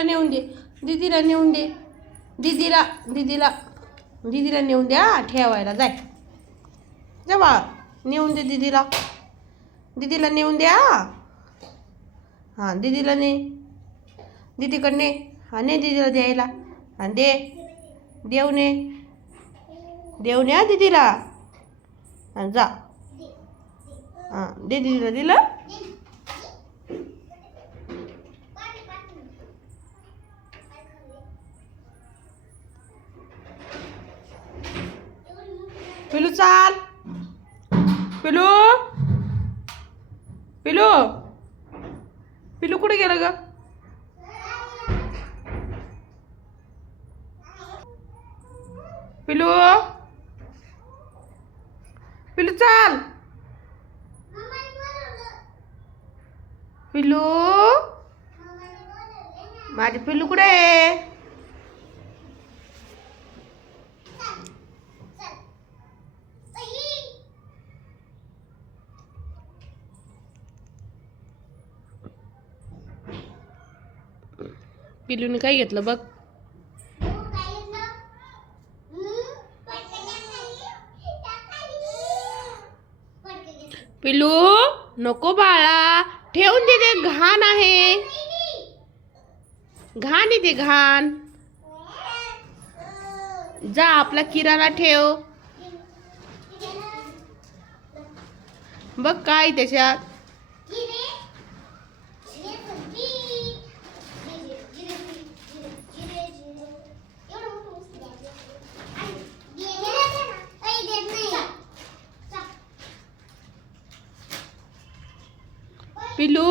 दीदीला नेऊन दे, दीदीला नेऊन दे, दीदीला दीदीला दीदीला नेऊन द्या ठेवायला. जाय जा बाळा, नेऊन दे दीदीला, दीदीला नेऊन द्या. हां दीदीला ने, दीदीकडे ने. हां ने दीदीला द्यायला. हां दे, देव ने, देव न्या दीदीला. हां जा. हां दे दीदीला. दिलं. पिलू चाल, पिलू पिलू पिलू कुठे गेलं ग? पिलू पिलू चाल, पिलू माझे पिलू कुठे आहे? पिलूने काय घेतलं बघ. पिलू नको बाळा, ठेवून दे, ते घाण आहे, घाण आहे ते, घाण. जा आपला किराणा ठेव. बघ काय त्याच्यात. पिलू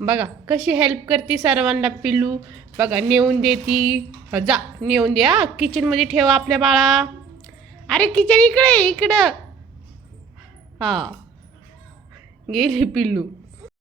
बघा कशी हेल्प करते सर्वांना. पिलू बघा नेऊन देती. जा नेऊन द्या, किचनमध्ये ठेवा आपल्या बाळा. अरे किचन इकडे, इकडं. हा गेली पिल्लू.